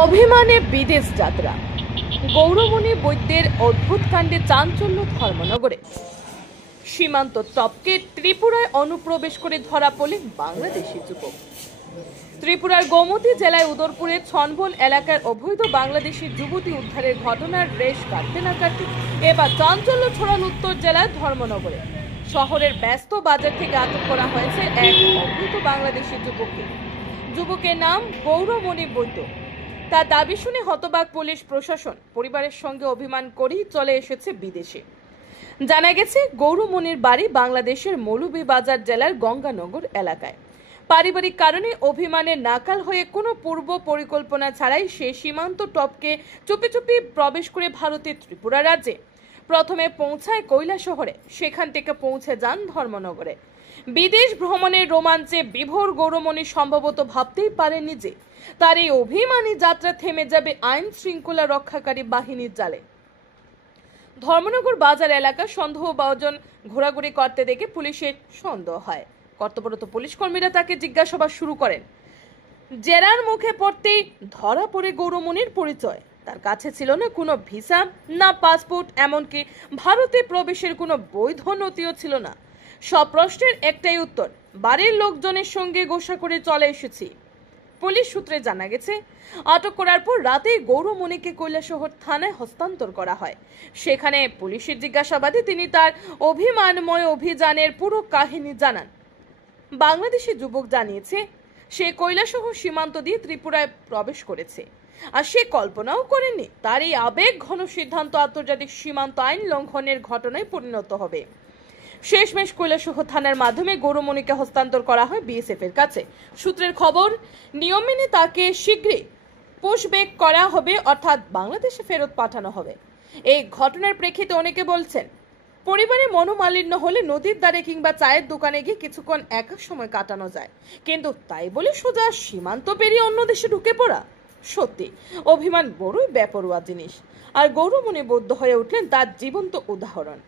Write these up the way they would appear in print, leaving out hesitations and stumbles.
অভিমানে বিদেশ যাত্রা। গৌরমণি বৈদ্যের অদ্ভুত কাণ্ডে চাঞ্চল্য ধর্মনগরে। সীমান্ত টপকে ত্রিপুরায় অনুপ্রবেশ করে ধরা পড়লেন বাংলাদেশি যুবক। ত্রিপুরার গোমতী জেলায় উদয়পুরের ছনবন এলাকার অবৈধ বাংলাদেশি যুবতী উদ্ধারের ঘটনার রেশ কাটতে না কাটতে এবার চাঞ্চল্য ছড়াল উত্তর জেলার ধর্মনগরে। শহরের ব্যস্ত বাজার থেকে আটক করা হয়েছে এক অবৈধ বাংলাদেশি যুবককে। যুবকের নাম গৌরমণি বৈদ্য। তার দাবি শুনে হতবাক পুলিশ প্রশাসন পরিবারের সঙ্গে অভিমান করেই চলে এসেছে বিদেশে। জানা গেছে, গৌরমণির বাড়ি বাংলাদেশের মৌলভীবাজার জেলার গঙ্গানগর এলাকায়। পারিবারিক কারণে অভিমানে নাকাল হয়ে কোনো পূর্ব পরিকল্পনা ছাড়াই সে সীমান্ত টপকে চুপি চুপি প্রবেশ করে ভারতের ত্রিপুরা রাজ্যে প্রথমে পৌঁছায় কৈলাসহরে, সেখান থেকে পৌঁছে যান ধর্মনগরে। বিদেশ ভ্রমণের রোমাঞ্চে বিভোর গৌরমণি সম্ভবত ভাবতেই পারেননি যে তার এই অভিমানী যাত্রা থেমে যাবে আইন শৃঙ্খলা রক্ষাকারী বাহিনীর জালে। ধর্মনগর বাজার এলাকা সন্দেহভাজন ঘোরাঘুরি করতে দেখে পুলিশের সন্দেহ হয়। কর্তব্যরত পুলিশ কর্মীরা তাকে জিজ্ঞাসাবাদ শুরু করেন। জেরার মুখে পড়তেই ধরা পড়ে গৌরমণির পরিচয়। তার কাছে ছিল না কোনো ভিসা, না পাসপোর্ট, এমনকি ভারতে প্রবেশের কোনো বৈধ নথিও ছিল না। সব প্রশ্নের একটাই উত্তর, বাড়ির লোকজনের সঙ্গে গোসা করে চলে এসেছি। পুলিশ সূত্রে জানা গেছে, আটক করার পর রাতেই গৌরমণিকে কৈলাসহর থানায় হস্তান্তর করা হয়। সেখানে পুলিশের জিজ্ঞাসাবাদে তিনি তার অভিমানময় অভিযানের পুরো কাহিনী জানান। বাংলাদেশি যুবক জানিয়েছে, সে কৈলাসহর সীমান্ত দিয়ে ত্রিপুরায় প্রবেশ করেছে, আর সে কল্পনাও করেনি তার এই আবেগ ঘন সিদ্ধান্ত আন্তর্জাতিক সীমান্ত আইন লঙ্ঘনের ঘটনায় পরিণত হবে। শেষমেশ কৈলাসহর থানার মাধ্যমে গৌরমণিকে হস্তান্তর করা হয় বিএসএফ এর কাছে। সূত্রের খবর, নিয়ম মেনে তাকে শীঘ্রই পুশব্যাক করা হবে, অর্থাৎ বাংলাদেশে ফেরত পাঠানো হবে। এই ঘটনার প্রেক্ষিতে অনেকে বলছেন, পরিবারে মনোমালিন্য হলে নদীর ধারে কিংবা চায়ের দোকানে গিয়ে কিছুক্ষণ একা সময় কাটানো যায়, কিন্তু তাই বলে সোজা সীমান্ত পেরিয়ে অন্য দেশে ঢুকে পড়া? সত্যি অভিমান বড়ই বেপরোয়া জিনিস, আর গৌরমণি বৌদ্ধ হয়ে উঠলেন তার জীবন্ত উদাহরণ।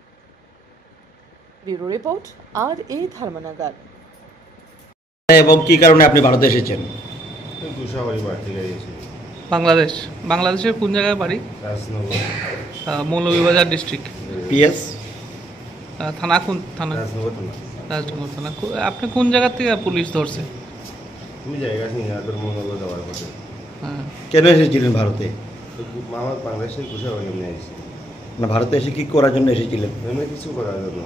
ব্যুরো রিপোর্ট, আর এই ধর্মনগর। এবং কি কারণে আপনি ভারতে এসেছেন? বাংলাদেশের কোন জায়গায় বাড়ি? মৌলভীবাজার ডিস্ট্রিক্ট। পিএস থানা কোন থানা? রাজনগর থানা। আপনি কোন জায়গা থেকে পুলিশ ধরছে? কেন এসেছিলেন ভারতে? বাংলাদেশের না, ভারতে এসে কি করার জন্য এসেছিলেন? কিছু করার জন্য।